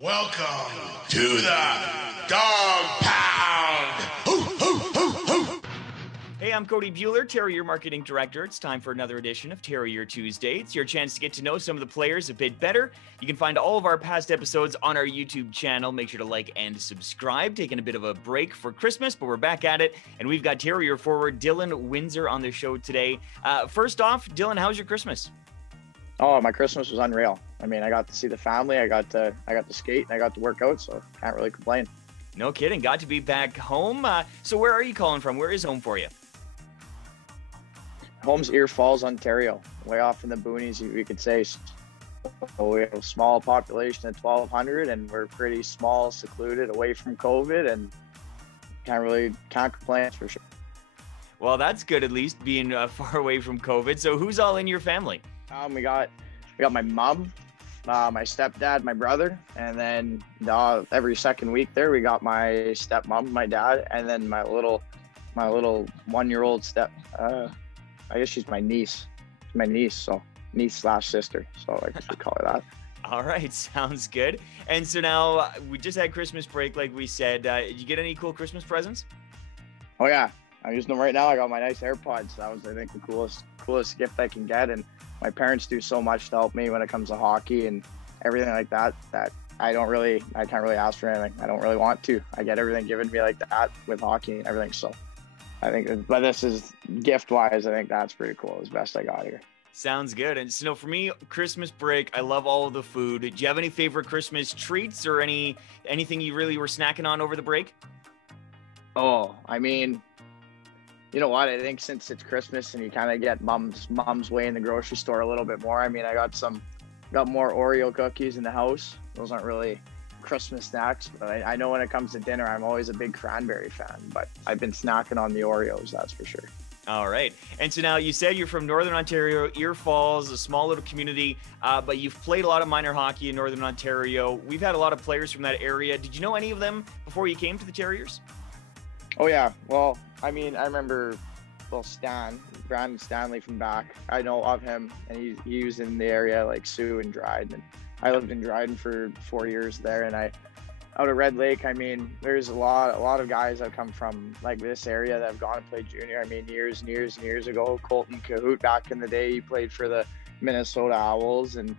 Welcome to the Dog Pound. Hoo, hoo, hoo, hoo. Hey, I'm Cody Buhler, Terrier Marketing Director. It's time for another edition of Terrier Tuesday. It's your chance to get to know some of the players a bit better. You can find all of our past episodes on our YouTube channel. Make sure to like and subscribe. Taking a bit of a break for Christmas, but we're back at it. And we've got Terrier forward Dylan Winsor on the show today. First off, Dylan, how was your Christmas? Oh, my Christmas was unreal. I mean, I got to see the family, I got to skate, and I got to work out, so can't really complain. No kidding. Got to be back home. So where are you calling from? Where is home for you? Home's Ear Falls, Ontario, way off in the boonies, we could say. So we have a small population of 1,200, and we're pretty small, secluded, away from COVID, and can't complain for sure. Well, that's good, at least being far away from COVID. So who's all in your family? We got my mom, my stepdad, my brother, and then every second week there we got my stepmom, my dad, and then my little 1-year-old I guess she's my niece. She's my niece, so niece/sister. So I guess we call her that. All right, sounds good. And so now we just had Christmas break, like we said. Did you get any cool Christmas presents? Oh yeah, I'm using them right now. I got my nice AirPods. That was, I think, the coolest gift I can get. And my parents do so much to help me when it comes to hockey and everything like that, that I can't really ask for anything. I don't really want to. I get everything given to me like that with hockey and everything. So I think, but this is gift-wise, I think that's pretty cool. It's the best I got here. Sounds good. And so for me, Christmas break, I love all of the food. Do you have any favorite Christmas treats or anything you really were snacking on over the break? Oh, I mean, you know what? I think since it's Christmas and you kind of get mom's way in the grocery store a little bit more. I mean, I got more Oreo cookies in the house. Those aren't really Christmas snacks, but I know when it comes to dinner, I'm always a big cranberry fan, but I've been snacking on the Oreos, that's for sure. All right. And so now you said you're from Northern Ontario, Ear Falls, a small little community, but you've played a lot of minor hockey in Northern Ontario. We've had a lot of players from that area. Did you know any of them before you came to the Terriers? Oh yeah, well, I mean, I remember, Brandon Stanley from back. I know of him, and he was in the area like Sioux and Dryden. And I lived in Dryden for 4 years there, and out of Red Lake. I mean, there's a lot of guys that come from like this area that have gone and played junior. I mean, years and years and years ago, Colton Cahoot back in the day, he played for the Minnesota Owls, and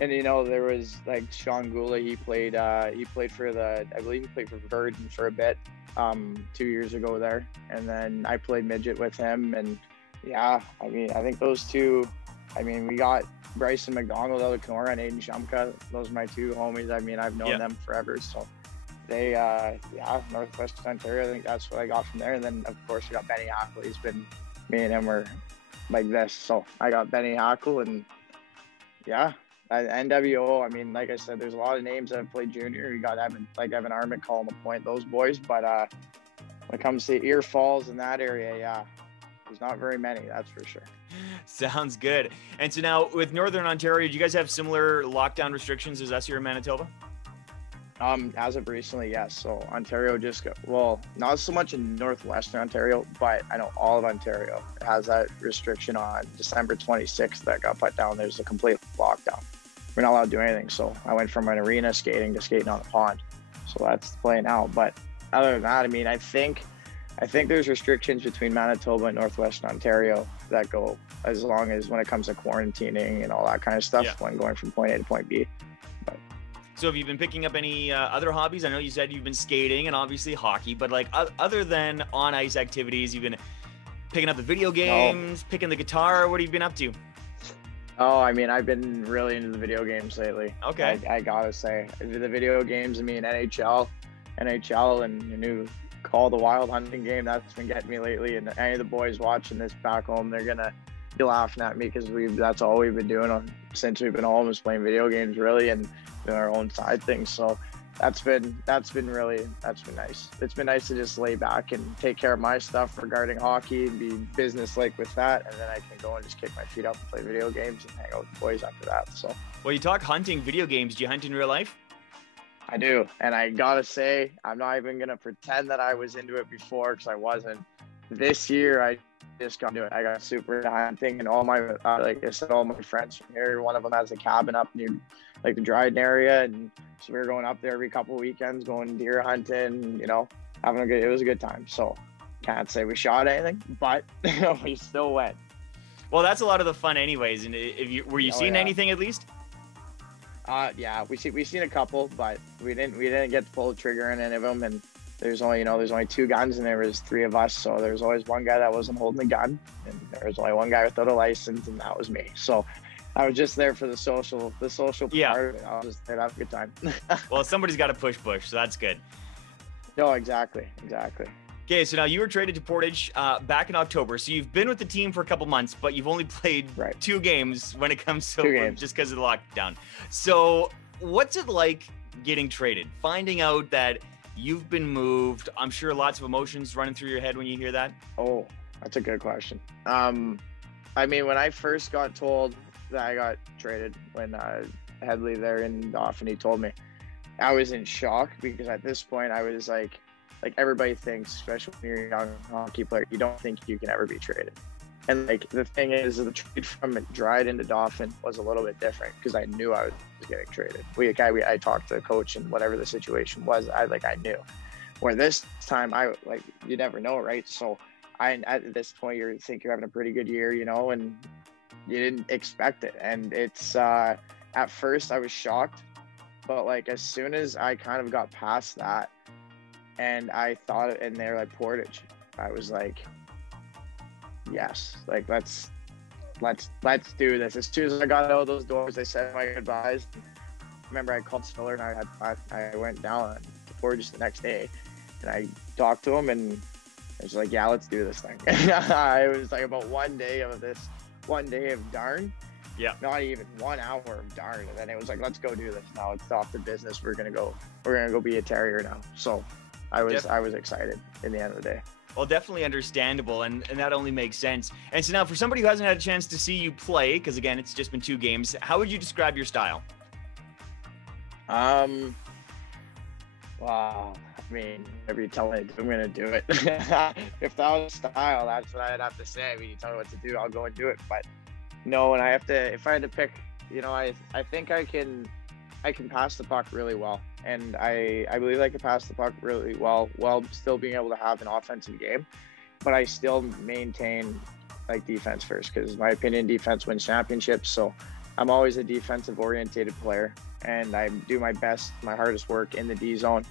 you know, there was like Sean Gula. He played for I believe he played for Verdun for a bit. 2 years ago there, and then I played midget with him, and yeah, I mean, I think those two, I mean, we got Bryson McDonald out of Kenora and Aiden Shumka. Those are my two homies. I mean, I've known them forever, so they Northwest Ontario, I think that's what I got from there. And then of course we got Benny Hackle. He's been, me and him were like this, so I got Benny Hackle, and yeah, NWO, I mean, like I said, there's a lot of names that have played junior. We got Evan Armitt, calling the point, those boys. But when it comes to Ear Falls in that area, yeah, there's not very many, that's for sure. Sounds good. And so now with Northern Ontario, do you guys have similar lockdown restrictions as us here in Manitoba? As of recently, yes. So Ontario well, not so much in Northwestern Ontario, but I know all of Ontario has that restriction on December 26th that got put down. There's a complete lockdown. We're not allowed to do anything. So I went from an arena skating to skating on the pond. So that's the play now. But other than that, I mean, I think there's restrictions between Manitoba and Northwestern Ontario that go as long as when it comes to quarantining and all that kind of stuff when going from point A to point B. So have you been picking up any other hobbies? I know you said you've been skating and obviously hockey, but like other than on ice activities, you've been picking up the video games, picking the guitar. What have you been up to? Oh, I mean, I've been really into the video games lately. Okay. I gotta say, the video games, I mean, NHL and the new Call the Wild hunting game, that's been getting me lately. And any of the boys watching this back home, they're gonna be laughing at me because that's all we've been doing since we've been home, is playing video games, really, and doing our own side things. So that's been nice. It's been nice to just lay back and take care of my stuff regarding hockey and be business-like with that, and then I can go and just kick my feet up and play video games and hang out with the boys after that. So, well, you talk hunting, video games. Do you hunt in real life? I do, and I gotta say, I'm not even gonna pretend that I was into it before, because I wasn't. this year I just got into it. I got super into hunting, and all my like I said, all my friends from here. One of them has a cabin up near like the Dryden area, and so we were going up there every couple of weekends, going deer hunting. You know, having a good. It was a good time. So can't say we shot anything, but we still went. Well, that's a lot of the fun, anyways. And if you were you seeing anything at least? Yeah, we seen a couple, but we didn't get to pull the trigger on any of them, and. There's only 2 guns, and there was 3 of us. So there's always one guy that wasn't holding the gun, and there was only one guy without a license, and that was me. So I was just there for the social part of it. I was just there to have a good time. Well, somebody's got to push, so that's good. No, exactly. Okay, so now you were traded to Portage back in October. So you've been with the team for a couple months, but you've only played 2 games when it comes to just because of the lockdown. So what's it like getting traded? Finding out that you've been moved. I'm sure lots of emotions running through your head when you hear that. Oh, that's a good question. I mean, when I first got told that I got traded, when Headley there in Dauphin, he told me, I was in shock, because at this point I was like everybody thinks, especially when you're a young hockey player, you don't think you can ever be traded. And like the thing is, the trade from Dryden to Dauphin was a little bit different, because I knew I was getting traded. I talked to the coach, and whatever the situation was, I knew. Where this time, you never know, right? So at this point, you think you're having a pretty good year, you know, and you didn't expect it. And it's at first I was shocked, but like as soon as I kind of got past that, and I thought, and they're like Portage, I was like, yes, like let's do this. As soon as I got out of those doors, they said my goodbyes. Remember, I called Spiller, and I went down to Portage the next day, and I talked to him, and I was like, yeah, let's do this thing. It was like about one day of darn. Yeah. Not even 1 hour of darn, and then it was like, let's go do this. Now it's off the business. We're gonna go be a Terrier now. So I was excited in the end of the day. Well, definitely understandable, and that only makes sense. And so now, for somebody who hasn't had a chance to see you play, because again, it's just been 2 games, how would you describe your style? Wow. I mean, whatever you tell me to do, I'm gonna do it. If that was style, that's what I'd have to say. I mean, you tell me what to do, I'll go and do it. But no, and if I had to pick, you know, I think I can pass the puck really well. And I believe I can pass the puck really well while still being able to have an offensive game. But I still maintain like defense first, because in my opinion, defense wins championships. So I'm always a defensive orientated player, and I do my best, my hardest work in the D zone.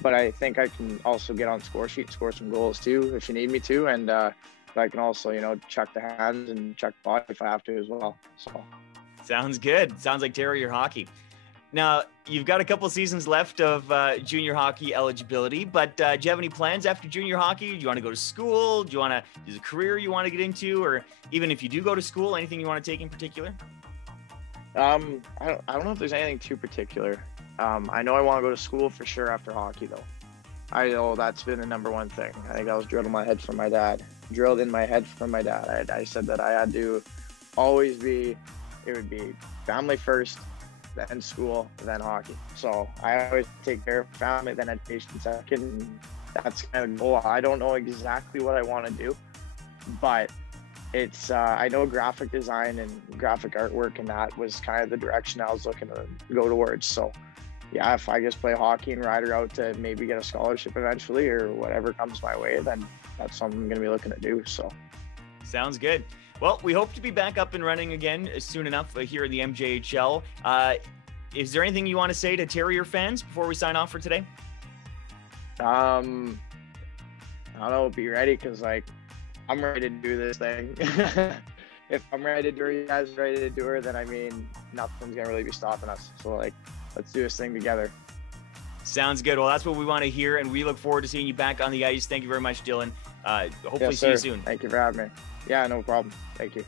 But I think I can also get on score sheet, score some goals too, if you need me to. And I can also, you know, chuck the hands and chuck the body if I have to as well. So sounds good. Sounds like Terrier hockey. Now, you've got a couple seasons left of junior hockey eligibility, but do you have any plans after junior hockey? Do you want to go to school? Do you want to, is a career you want to get into? Or even if you do go to school, anything you want to take in particular? I don't know if there's anything too particular. I know I want to go to school for sure after hockey, though. I know that's been the number one thing. I think that was drilled in my head from my dad. I said that I had to always be, it would be family first, then school, then hockey. So I always take care of family, then education second. And that's kind of the goal. I don't know exactly what I want to do, but it's I know graphic design and graphic artwork, and that was kind of the direction I was looking to go towards. So yeah, if I just play hockey and ride her out to maybe get a scholarship eventually, or whatever comes my way, then that's something I'm going to be looking to do. So sounds good. Well, we hope to be back up and running again soon enough here in the MJHL. Is there anything you want to say to Terrier fans before we sign off for today? I don't know, be ready, because like I'm ready to do this thing. If I'm ready to do her, you guys are ready to do her, then I mean, nothing's going to really be stopping us. So like, let's do this thing together. Sounds good. Well, that's what we want to hear, and we look forward to seeing you back on the ice. Thank you very much, Dylan. Hopefully see you soon. Thank you for having me. Yeah, no problem. Thank you.